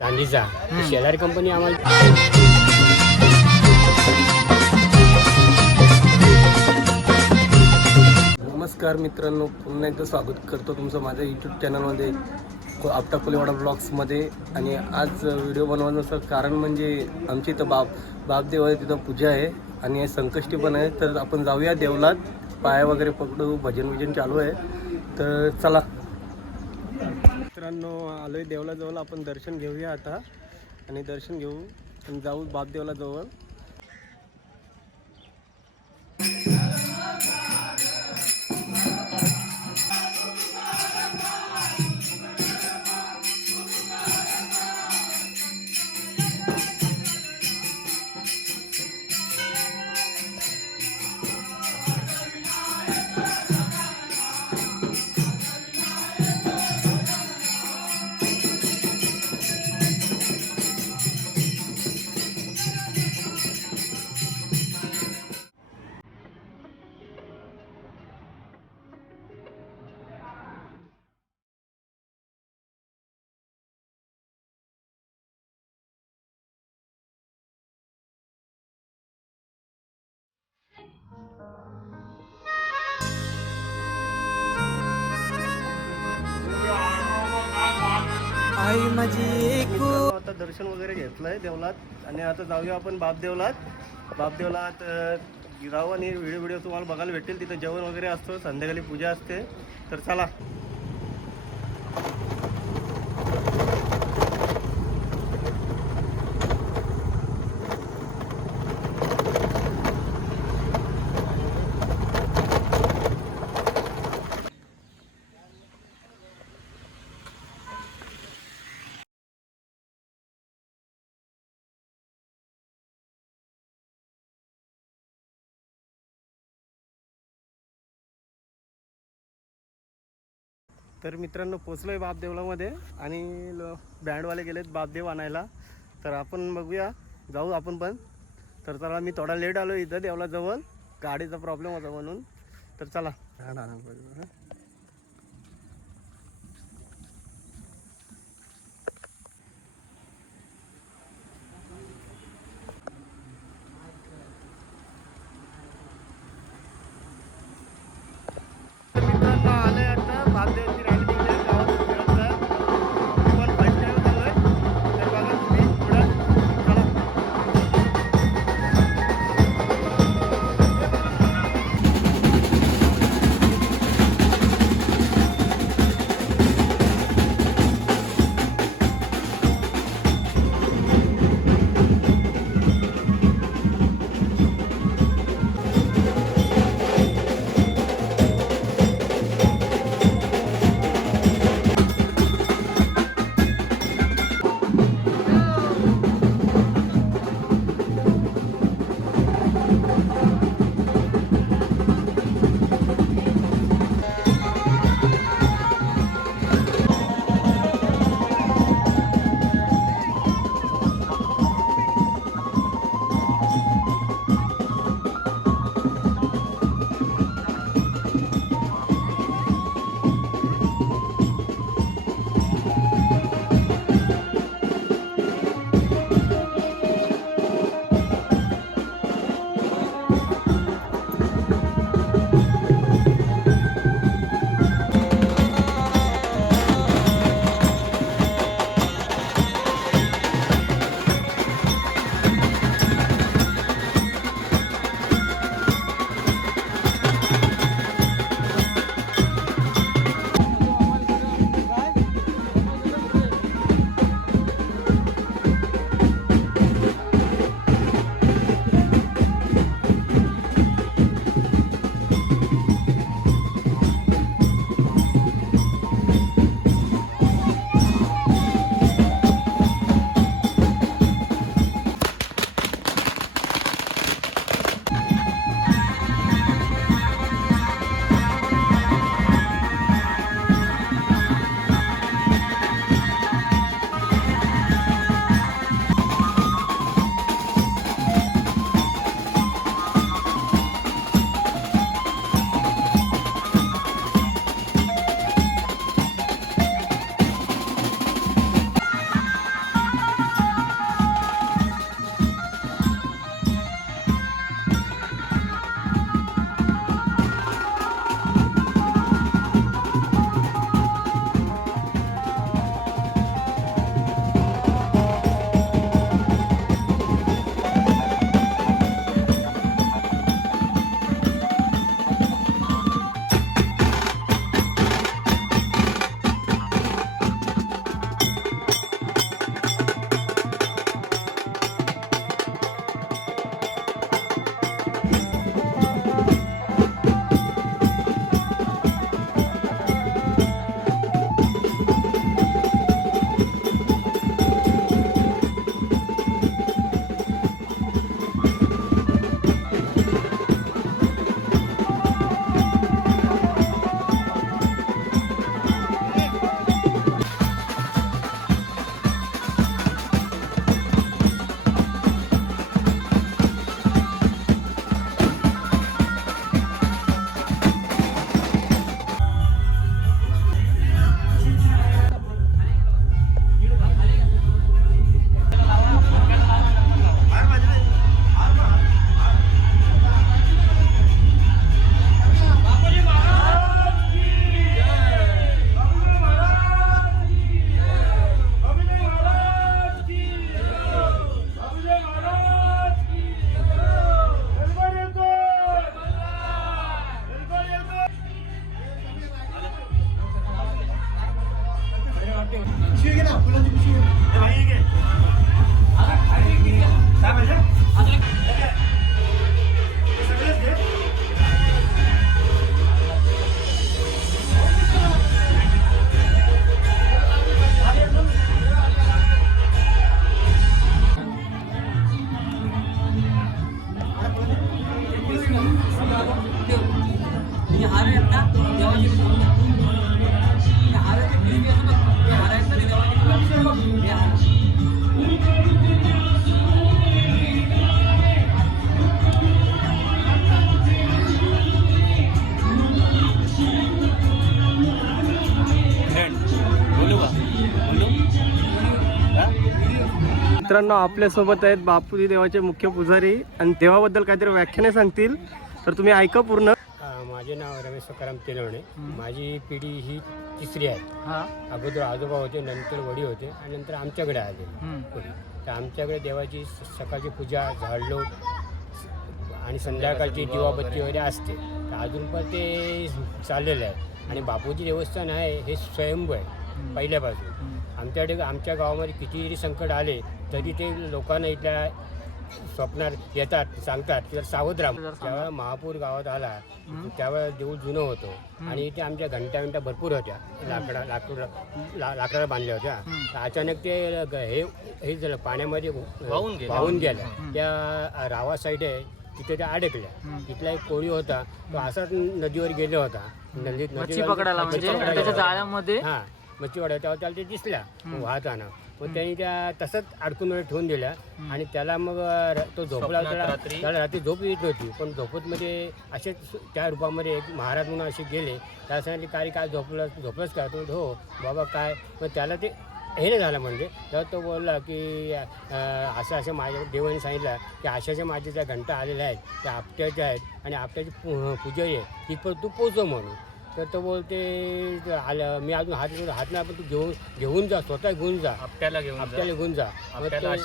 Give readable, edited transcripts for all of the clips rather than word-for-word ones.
गांधीचा शेलारी कंपनी आम्हाला नमस्कार मित्रांनो, पुन्हा एकदा स्वागत करतो तुमचं माझ्या यूट्यूब चॅनलमध्ये आपटा कोलीवाडा ब्लॉग्समध्ये. आणि आज व्हिडिओ बनवण्याचं कारण म्हणजे आमची इथं बापदेव आहे, तिथं पूजा आहे आणि संकष्टी पण आहे. तर आपण जाऊया देवलात, पाया वगैरे पकडू, भजन चालू आहे. तर चला मित्रांनो, आलो आहे देवला जवळ. आपण दर्शन घेऊया आता आणि दर्शन घेऊ आणि जाऊ बापदेवला जवळ. आई माझी आता दर्शन वगैरे घेतलंय देवलात आणि आता जाऊया आपण बापदेवलात जाऊ आणि व्हिडिओ तुम्हाला बघायला भेटेल. तिथं जेवण वगैरे असतं, संध्याकाळी पूजा असते. तर चला. तर मित्रांनो, पोचलोय बापदेवलामध्ये आणि बँडवाले गेलेत बापदेव आणायला. तर आपण बघूया, जाऊ आपण पण. तर चला, मी थोडा लेट आलो इथं देवलाजवळ, गाडीचा प्रॉब्लेम होता म्हणून. तर चला. मित्रांनो, आपल्यासोबत आहेत बापूजी देवाचे मुख्य पुजारी आणि देवाबद्दल काहीतरी व्याख्याने सांगतील, तर तुम्ही ऐका पूर्ण. माझे नाव रमेश सकाराम तेलवणे. माझी पिढी ही तिसरी आहे. अगोदर आजोबा होते, नंतर वडील होते आणि नंतर आमच्याकडे आले. तर आमच्याकडे देवाची सकाळची पूजा, झाडलोट आणि संध्याकाळची दिवाबत्ती वगैरे असते. तर अजून पण ते चाललेलं आहे. आणि बापूजी देवस्थान आहे हे स्वयंभू आहे पहिल्यापासून. आमच्या गावामध्ये किती जरी संकट आले तरी ते लोकांना इथल्या स्वप्नात येतात, सांगतात की सावध राहा. जेव्हा महापूर गावात आला त्यावेळेस देऊळ जुनं होतं आणि इथे आमच्या घंटा भरपूर होत्या, लाकडाला बांधल्या होत्या. अचानक ते हे झालं, पाण्यामध्ये वाहून गेल्या. त्या रावा साईड आहे तिथे त्या अडकल्या. तिथला एक कोळी होता, तो असाच नदीवर गेला होता. मच्छी पकडायला जाळ्यामध्ये. हां, मच्छी वाढायला तेव्हा त्याला ते दिसल्या वाहताना. मग त्यांनी त्या तसंच अडकून ठेवून दिल्या आणि त्याला मग तो झोपला. त्याला रात्री झोप येत नव्हती, पण झोपतमध्ये असेच त्या रूपामध्ये एक महाराज म्हणून असे गेले. त्याला सांगितले काय झोपलंच का? तो हो बाबा काय. मग त्याला ते हे नाही झालं म्हणजे. तेव्हा तो बोलला की असं माझ्या देवाने सांगितलं की अशाच्या माझ्या ज्या घंटा आलेल्या आहेत त्या आपट्याच्या आहेत आणि आपट्याची पूजारी आहे तिथपर्यंत तू पोचव म्हणून. तर तो बोलते आलं, मी अजून हात नाही, पण तू घेऊन जा, स्वतः घेऊन जा, आपट्याला घेऊन जा.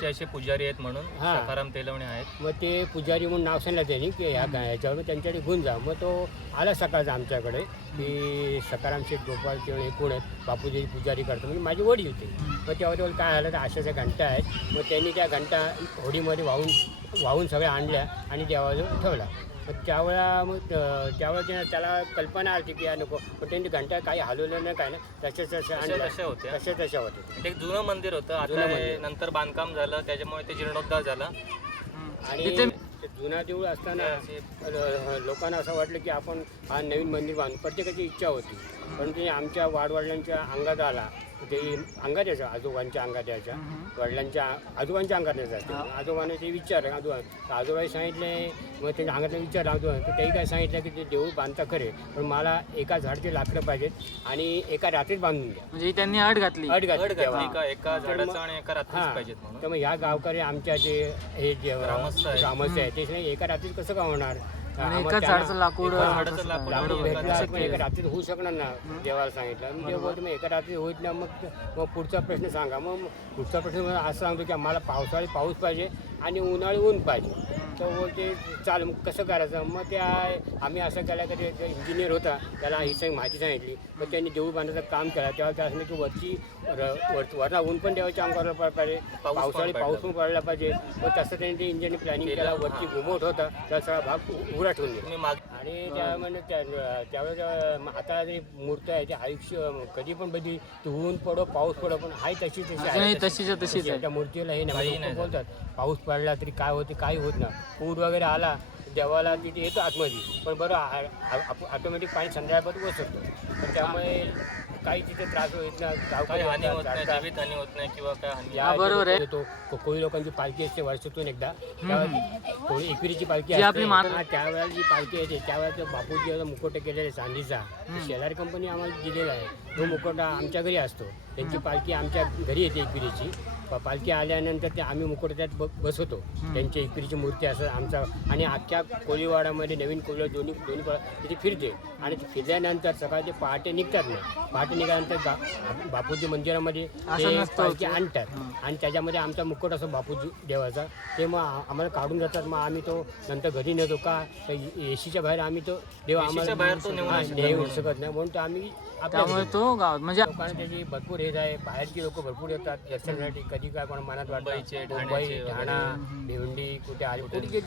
असे पुजारी आहेत म्हणून सकाराम तेलवणे आहेत. मग ते पुजारी म्हणून नाव सांगितलं त्यांनी की ह्याच्यावर त्यांच्याकडे घेऊन जा. मग तो आला सकाळचा आमच्याकडे की सकाराम शेठ गोपाळ तेवढे कोण आहेत, बापूजी पुजारी करतो, म्हणजे माझे वडील होते. मग तेव्हा काय झालं तर अशाच्या घंटा आहेत. मग त्यांनी त्या घंटा होडीमध्ये वाहून सगळ्या आणल्या आणि देवाजवळ ठेवला. मग त्यावेळेला त्याला कल्पना आली की नको, पण त्यांनी घंटा काही हलवलं नाही, काय नाही, तशा होते. एक जुनं मंदिर होतं, आता नंतर बांधकाम झालं त्याच्यामुळे ते जीर्णोद्धार झाला. आणि जुना देऊळ असताना लोकांना असं वाटलं की आपण हा नवीन मंदिर बांधू. प्रत्येकाची इच्छा होती, पण ते आमच्या वाडवडिलांच्या अंगात आला. ते अंगात यायचं, आजोबांच्या अंगात यायच्या, आजोबांच्या अंगात यायचं. आजोबाने ते विचारलं, आजोबाई सांगितले. मग त्यांच्या अंगातलं विचारलं आजोबा, तर तेही काय सांगितलं की ते देऊळ बांधता खरे, पण मला एका झाडचे लाकडं पाहिजेत आणि एका रात्रीत बांधून द्या. म्हणजे त्यांनी अट घातली एका झाडाचं आणि एका रात्रीच पाहिजेत म्हणून. तर मग ह्या गावकरी आमच्या जे हे ग्रामस्थ आहे ते एका रात्रीत कसं का होणार? एका झाडाचं लाकूड एका रात्रीत होऊ शकणार ना. देवाला सांगितलं, देव बोलतो मग एका रात्री होत ना. मग पुढचा प्रश्न सांगा. मग पुढचा प्रश्न असं सांगतो की आम्हाला पावसाळी पाऊस पाहिजे आणि उन्हाळी ऊन पाहिजे. तो बोलते चाल, मग कसं करायचं? मग त्या आम्ही असं केलं की ते इंजिनियर होता, त्याला ही सगळी माहिती सांगितली. मग त्यांनी देऊळ बांधायचं काम केलं. तेव्हा त्या असं की वरना ऊन पण देवाच्या अंगावर पाहिजे, पावसाळी पाऊस पण पडला पाहिजे. मग तसं त्यांनी ते इंजिनियर प्लॅनिंग केला. वरती घुमवत होता, त्या सगळा भाग उघडा ठेवून दिला. आणि त्यावेळेस आता जी मूर्ती आहे ते आयुष्य कधी पण कधी ऊन पडो पाऊस पडो पण आहे तशीच त्या मूर्तीला हे नाही बोलतात. पाऊस पडला तरी काय होते, काही होत ना. पूर वगैरे आला देवाला तिथे येतो आतमध्ये, पण बरं ऑटोमॅटिक पाणी संध्याकाळपर्यंत बसवतो. पण त्यामुळे काही तिथे त्रास होत ना, हानी होत नाही, जीवित हानी होत नाही किंवा काय हानी. बरोबर आहे. तो कोळी लोकांची पालखी असते वर्षातून एकदा, कोळी एकविरीची पालखी असते. त्यावेळेला जी पालखी येते त्यावेळेला बापूजी मुकोटा केलेला चांदीचा शेलारी कंपनी आम्हाला दिलेला आहे. तो मुकोटा आमच्या घरी असतो. त्यांची पालखी आमच्या घरी येते एकविरीची. पालखी आल्यानंतर ते आम्ही मुकुट त्यात बसवतो. त्यांची इकडची मूर्ती असं आमचा आणि अख्ख्या कोळीवाड्यामध्ये नवीन कोळी दोन्ही तिथे फिरते आणि ते फिरल्यानंतर सकाळी ते पहाटे निघतात ना. पहाटे निघाल्यानंतर बापूजी मंदिरामध्ये ते पालखी आणतात आणि त्याच्यामध्ये आमचा मुकुट असं बापूजी देवाचा ते मग आम्हाला काढून जातात. मग आम्ही तो नंतर घरी नेतो का एशीच्या बाहेर आम्ही तो देव आम्हाला नेऊ शकत नाही म्हणून तो आम्ही त्यामुळे तो गावात म्हणजे लोकांना त्याची भरपूर हेच आहे. बाहेरची लोक भरपूर येतात दर्शनासाठी. कधी काय कोणा मनात वाटतं मुंबई ठाणा भिवंडी कुठे आली कुठे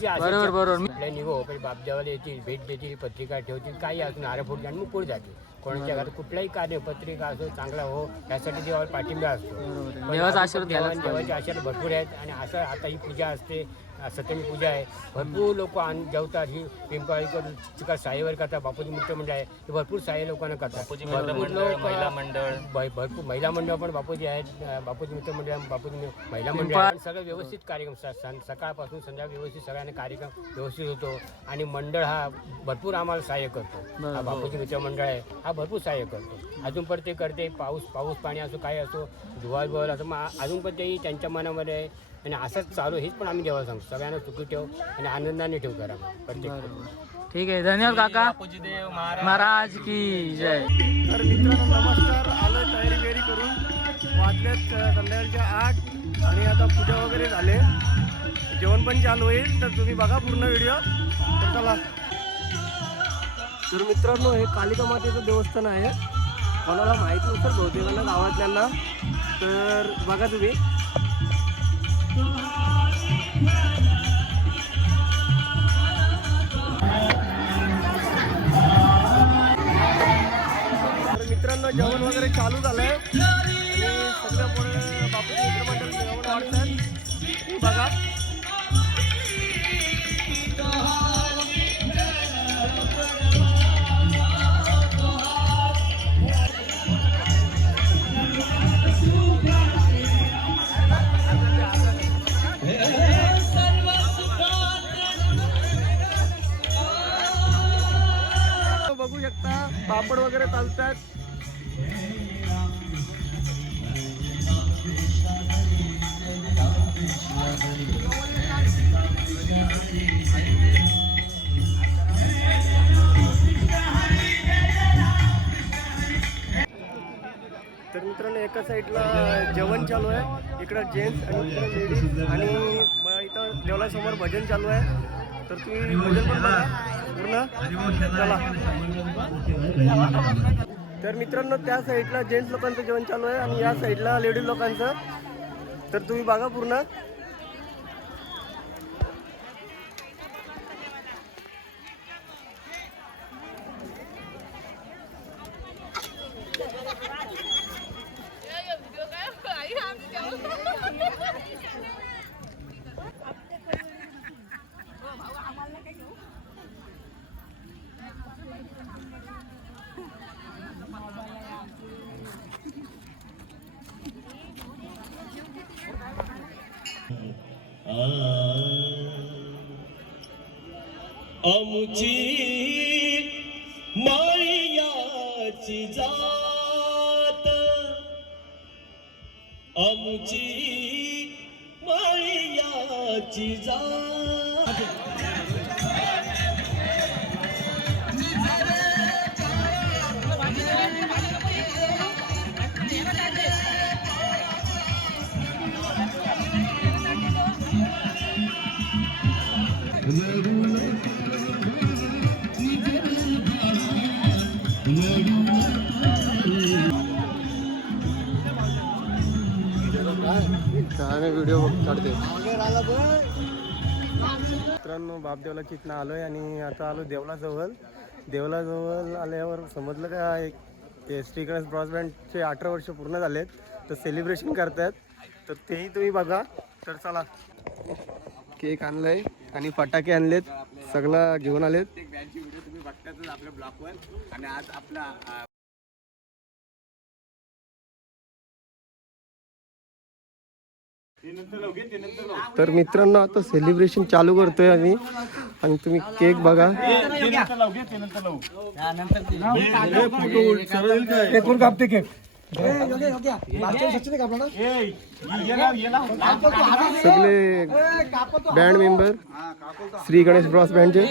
बरोबर निघो बापदेवाला येतील भेट देतील पत्रिका ठेवतील काही असून आरफोड आणि मुकुट जातील. कोणाच्या घरात कुठलाही कार्य पत्रिका असो चांगला हो यासाठी देवाला पाठिंबा असतो. देवाचा आशीर्वाद घ्यायलाच पाहिजे. देवाचे आशीर्वाद भरपूर आहेत आणि असं आता ही पूजा असते सप्तमी पूजा आहे. भरपूर लोक जेवतात. ही पिंपळीकर चिका साईवर करतात. बापूजी मित्र मंडळ आहे हे भरपूर साई लोकांना करतात. भरपूर लोक महिला मंडळ भरपूर महिला मंडळ पण बापूजी आहेत. बापूजी मित्र मंडळ बापूजी महिला मंडळ आहे. सगळं व्यवस्थित कार्यक्रम सकाळपासून संध्या व्यवस्थित सगळ्यांना कार्यक्रम व्यवस्थित होतो आणि मंडळ हा भरपूर आम्हाला सहाय्य करतो. हा बापूजी मित्र मंडळ आहे हा भरपूर सहाय्य करतो. अजून पण ते करते. पाऊस पाणी असो काय असो धुवाल बुवाल असं मग अजून पण तेही त्यांच्या मनामध्ये आहे आणि असंच चालू हेच पण आम्ही देवाला सांगतो सगळ्यांना सुखी ठेव आणि आनंदाने ठेव करा प्रत्येक. ठीक आहे धन्यवाद काका. बापूजीदेव महाराज की जय. तर मित्रांनो नमस्कार. आलं तयारी वेरी करून वाजल्यात संध्याकाळच्या 8 आणि आता पूजा वगैरे झाले. जेवण पण चालू होईल तर तुम्ही बघा पूर्ण व्हिडिओ. तर चला. तर मित्रांनो हे कालिका मातेचं देवस्थान आहे. कोणाला माहीत नसेल बहुतेकांना गावातल्यांना तर बघा तुम्ही. तर मित्रांनो जेवण वगैरे चालू झालंय आणि सगळं पूर्ण बापूजी मित्रमंडळ जेवण वाढतात बघा. बघू शकता पापड वगैरे चालतात. तर मित्रांनो एका साईडला जेवण चालू आहे. इकडं जेंट्स आणि इकडं लेडीज आणि इथं देवळासमोर भजन चालू आहे. तर तुम्ही भजन पण बघा पूर्ण. चला. तर मित्रांनो त्या साईडला जेंट्स लोकांचं जेवण चालू आहे आणि या साईडला लेडीज लोकांचं. तर तुम्ही बघा पूर्ण. आमची माळियाची जात आमची माळियाची जात. व्हिडिओ काढते. मित्रांनो बापदेवला चितनं आलोय आणि आता आलो देवलाजवळ आल्यावर समजलं का ते श्री गणेश ब्रॉडबँडचे 18 वर्ष पूर्ण झालेत तर सेलिब्रेशन करतात. तर तेही तुम्ही बघा. तर चला. केक आणलाय आणि फटाके आणलेत सगळं घेऊन आलेत. तुम्ही बघतातच आपल्या ब्लॉकवर. आणि आज आपला तर मित्रांनो आता सेलिब्रेशन चालू करतोय आम्ही आणि तुम्ही केक बघा. कापते केक. सगळे band member Shri Ganesh bros बँडचे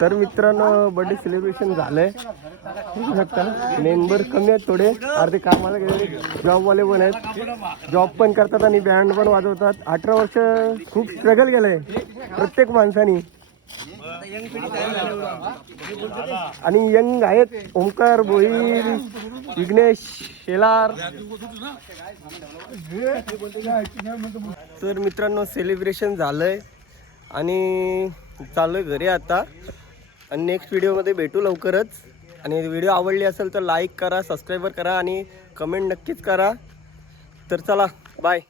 तर मित्रांनो बर्थडे सेलिब्रेशन झालंय. बघू शकता मेंबर कमी आहेत थोडे, अर्धे कामाला गेले, जॉबवाले पण आहेत, जॉब पण करतात आणि बँड पण वाजवतात. 18 वर्ष खूप स्ट्रगल केलंय प्रत्येक माणसानी. आणि यंग आहेत ओंकार, भोईर, विघ्नेश, शेलार. तर मित्रांनो सेलिब्रेशन झालंय आणि चाललोय घरी आता. आणि नेक्स्ट व्हिडिओमध्ये भेटू लवकरच. आणि व्हिडिओ आवडली असेल तर लाईक करा, सबस्क्राईबर करा आणि कमेंट नक्कीच करा. तर चला बाय.